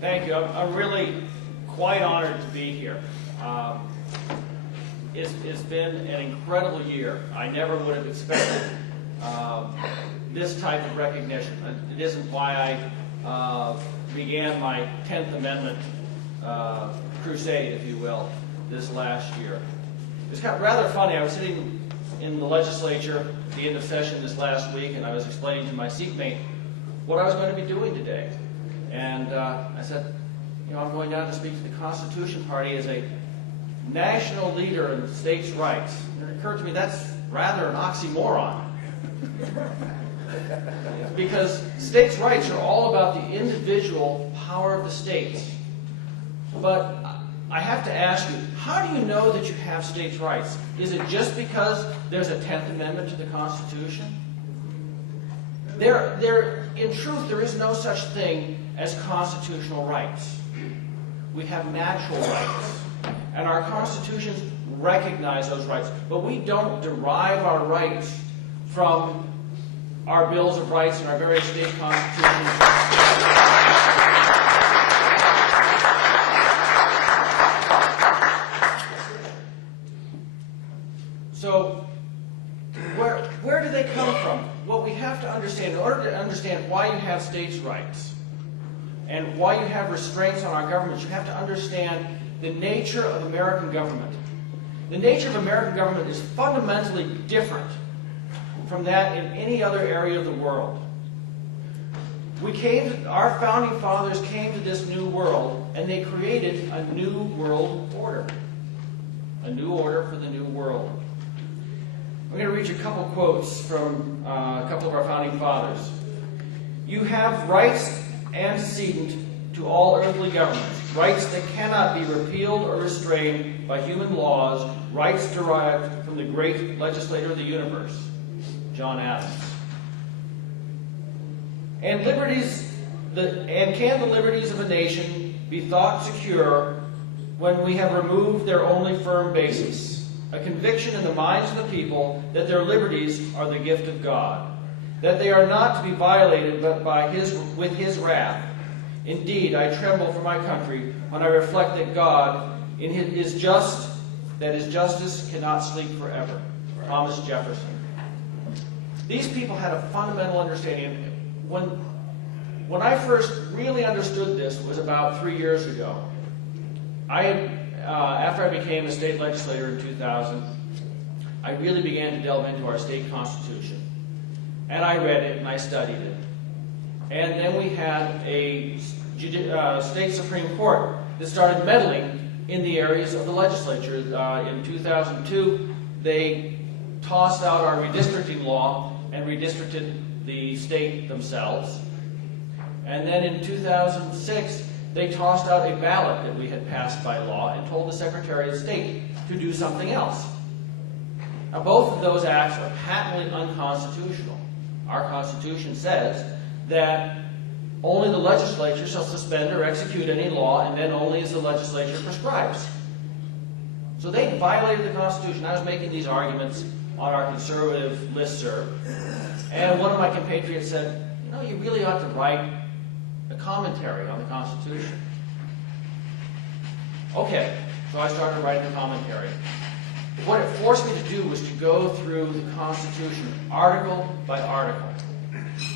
Thank you. I'm really quite honored to be here. It's been an incredible year. I never would have expected this type of recognition. It isn't why I began my 10th Amendment crusade, if you will, this last year. It's kind of rather funny. I was sitting in the legislature at the end of session this last week, and I was explaining to my seatmate what I was going to be doing today. And I said, I'm going down to speak to the Constitution Party as a national leader in states' rights. And it occurred to me that's rather an oxymoron. Because states' rights are all about the individual power of the states. But I have to ask you, how do you know that you have states' rights? Is it just because there's a 10th Amendment to the Constitution? In truth, there is no such thing as constitutional rights. We have natural rights. And our constitutions recognize those rights. But we don't derive our rights from our bills of rights and our various state constitutions. So, where do they come from? Well, we have to understand, in order to understand why you have states' rights and why you have restraints on our government, you have to understand the nature of American government. The nature of American government is fundamentally different from that in any other area of the world. Our founding fathers came to this new world, and they created a new world order. A new order for the new world. I'm going to read you a couple quotes from a couple of our founding fathers. You have rights antecedent to all earthly governments, rights that cannot be repealed or restrained by human laws, rights derived from the great legislator of the universe, John Adams. And can the liberties of a nation be thought secure when we have removed their only firm basis? A conviction in the minds of the people that their liberties are the gift of God, that they are not to be violated but with His wrath. Indeed, I tremble for my country when I reflect that God is just, that His justice cannot sleep forever. Thomas Jefferson. These people had a fundamental understanding. When I first really understood this was about 3 years ago. After I became a state legislator in 2000, I really began to delve into our state constitution. And I read it and I studied it. And then we had a state Supreme Court that started meddling in the areas of the legislature. In 2002, they tossed out our redistricting law and redistricted the state themselves. And then in 2006, they tossed out a ballot that we had passed by law and told the Secretary of State to do something else. Now, both of those acts are patently unconstitutional. Our Constitution says that only the legislature shall suspend or execute any law, and then only as the legislature prescribes. So they violated the Constitution. I was making these arguments on our conservative listserv, and one of my compatriots said, you really ought to write a commentary on the Constitution. Okay, so I started writing a commentary. What it forced me to do was to go through the Constitution article by article.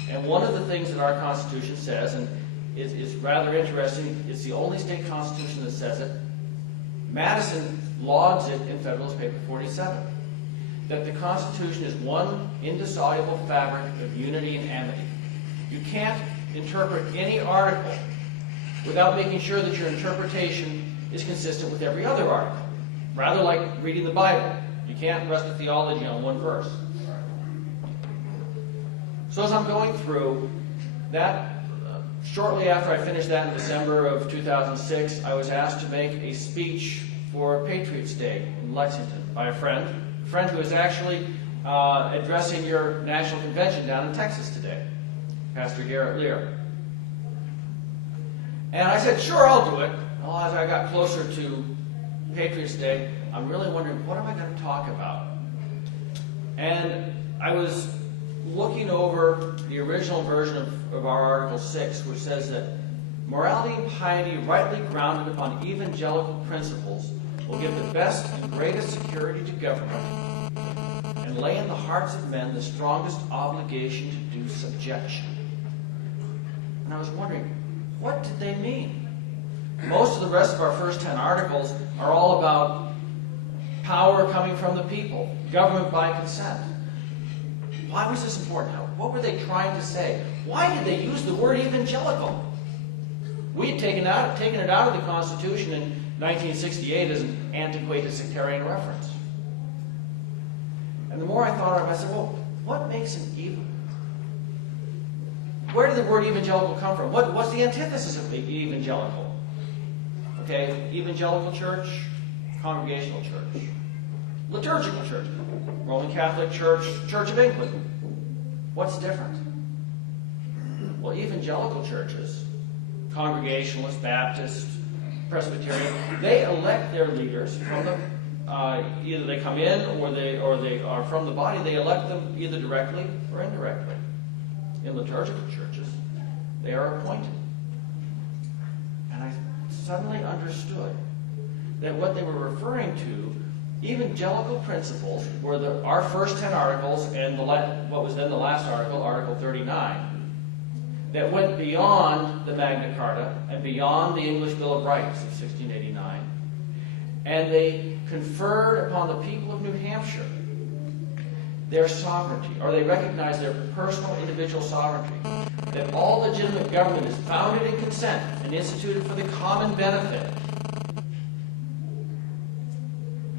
And one of the things that our Constitution says, and it's rather interesting, it's the only state constitution that says it. Madison logs it in Federalist Paper 47, that the Constitution is one indissoluble fabric of unity and amity. You can't interpret any article without making sure that your interpretation is consistent with every other article. Rather like reading the Bible. You can't rest a theology on one verse. So as I'm going through that, shortly after I finished that in December of 2006, I was asked to make a speech for Patriots' Day in Lexington by a friend who is actually addressing your national convention down in Texas today, Pastor Garrett Lear. And I said, sure, I'll do it. Well, as I got closer to Patriots' Day, I'm really wondering, what am I going to talk about? And I was looking over the original version of our Article 6, which says that morality and piety rightly grounded upon evangelical principles will give the best and greatest security to government and lay in the hearts of men the strongest obligation to do subjection. And I was wondering, what did they mean? Most of the rest of our first 10 articles are all about power coming from the people, government by consent. Why was this important? What were they trying to say? Why did they use the word evangelical? We had taken it out of the Constitution in 1968 as an antiquated sectarian reference. And the more I thought of it, I said, well, what makes an evil? Where did the word evangelical come from? What's the antithesis of evangelical? Okay, evangelical church, congregational church, liturgical church, Roman Catholic Church, Church of England. What's different? Well, evangelical churches, Congregationalist, Baptist, Presbyterian, they elect their leaders from the either they come in or they are from the body. They elect them either directly or indirectly. In liturgical churches, they are appointed. And I suddenly understood that what they were referring to, evangelical principles, were our first 10 articles and what was then the last article, Article 39, that went beyond the Magna Carta and beyond the English Bill of Rights of 1689. And they conferred upon the people of New Hampshire their sovereignty, or they recognized their personal individual sovereignty, that all legitimate government is founded in consent and instituted for the common benefit.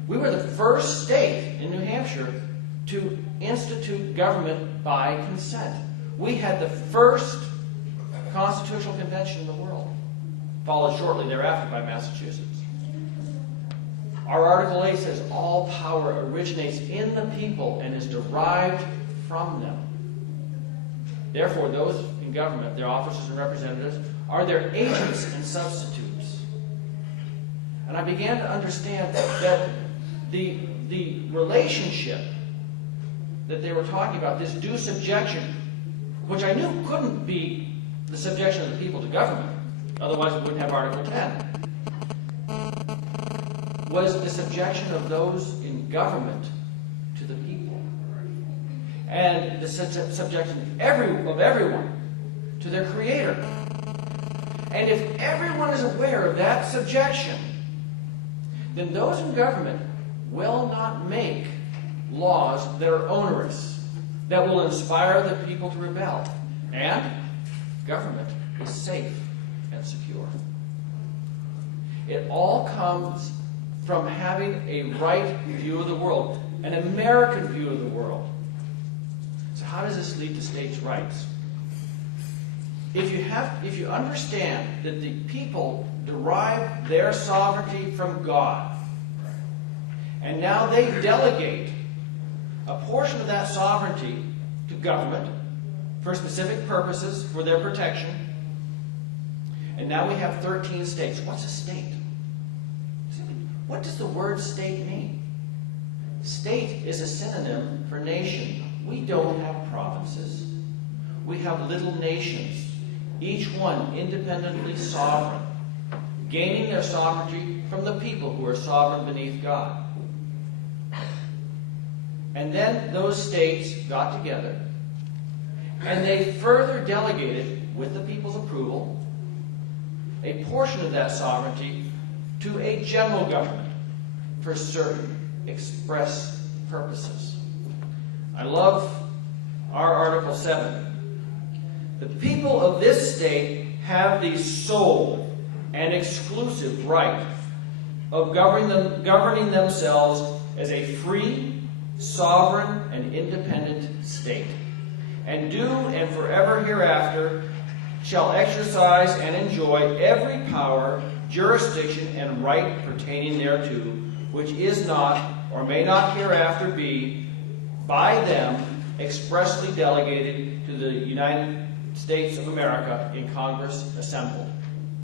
We were the first state in New Hampshire to institute government by consent. We had the first constitutional convention in the world, followed shortly thereafter by Massachusetts. Our Article 8 says all power originates in the people and is derived from them. Therefore, those in government, their officers and representatives, are their agents and substitutes. And I began to understand that the relationship that they were talking about, this due subjection, which I knew couldn't be the subjection of the people to government, otherwise we wouldn't have Article 10, was the subjection of those in government to the people. And the subjection of everyone to their Creator. And if everyone is aware of that subjection, then those in government will not make laws that are onerous, that will inspire the people to rebel. And government is safe and secure. It all comes from having a right view of the world, an American view of the world. So how does this lead to states' rights? If you understand that the people derive their sovereignty from God, and now they delegate a portion of that sovereignty to government for specific purposes, for their protection, and now we have 13 states. What's a state? What does the word state mean? State is a synonym for nation. We don't have provinces. We have little nations, each one independently sovereign, gaining their sovereignty from the people who are sovereign beneath God. And then those states got together, and they further delegated, with the people's approval, a portion of that sovereignty to a general government for certain express purposes. I love our Article 7. The people of this state have the sole and exclusive right of governing themselves as a free, sovereign, and independent state, and do and forever hereafter shall exercise and enjoy every power, jurisdiction, and right pertaining thereto, which is not, or may not hereafter be, by them expressly delegated to the United States of America in Congress assembled.